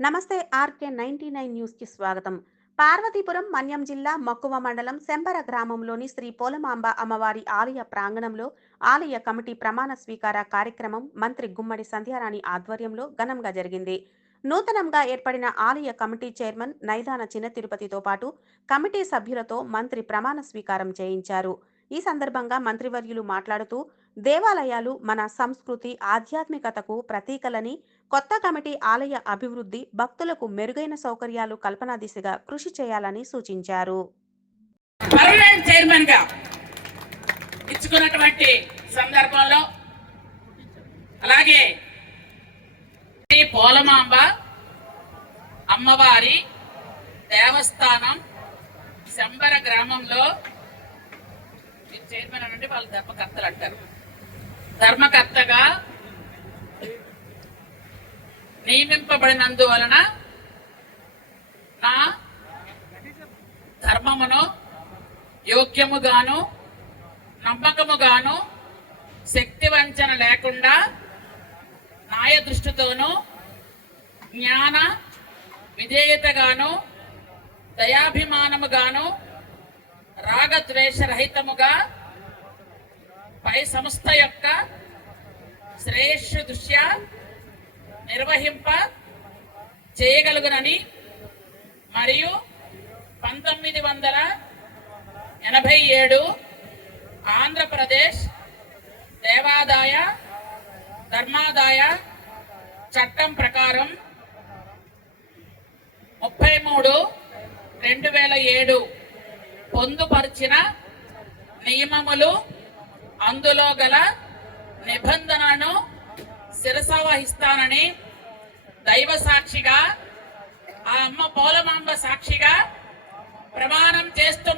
నమస్తే RK ninety nine న్యూస్కి స్వాగతం. పార్వతీపురం మన్యం జిల్లా మక్కువ మండలం శంబర గ్రామంలోని శ్రీ పోలమాంబ అమ్మవారి ఆలయ ప్రాంగణంలో ఆలయ కమిటీ ప్రమాణ స్వీకార కార్యక్రమం మంత్రి గుమ్మడి సంధ్యారాణి ఆధ్వర్యంలో ఘనంగా జరిగింది. నూతనంగా ఏర్పడిన ఆలయ కమిటీ చైర్మన్ నైదాన చిన్న తిరుపతితో పాటు కమిటీ సభ్యులతో మంత్రి ప్రమాణ స్వీకారం చేయించారు. ఈ సందర్భంగా మంత్రివర్యులు మాట్లాడుతూ దేవాలయాలు మన సంస్కృతి ఆధ్యాత్మికతకు ప్రతీకలని కొత్త కమిటీ ఆలయ అభివృద్ధి భక్తులకు మెరుగైన సౌకర్యాలు కల్పన దిశగా కృషి చేయాలని సూచించారు. చైర్మన్గా ఇచ్చుకున్నటువంటి సందర్భంలో అలాగే పోలమాంబ అమ్మవారి దేవస్థానం శంబర గ్రామంలో చైర్మన్ అనండి వాళ్ళు ధర్మకర్తలు అంటారు. ధర్మకర్తగా నియమింపబడినందువలన నా ధర్మమును యోగ్యముగాను నమ్మకముగాను శక్తి వంచన లేకుండా న్యాయ దృష్టితోనూ జ్ఞాన విధేయతగాను దయాభిమానముగాను రాగద్వేషరహితముగా పై సంస్థ యొక్క శ్రేయస్సు దృష్ట్యా నిర్వహింప చేయగలుగునని మరియు పంతొమ్మిది వందల ఎనభై ఏడు ఆంధ్రప్రదేశ్ దేవాదాయ ధర్మాదాయ చట్టం ప్రకారం ముప్పై మూడు రెండు వేల ఏడు పొందుపరిచిన నియమములు అందులో గల నిబంధనను శిరస వహిస్తానని దైవ సాక్షిగా ఆ అమ్మ పోలమాంబ సాక్షిగా ప్రమాణం చేస్తూ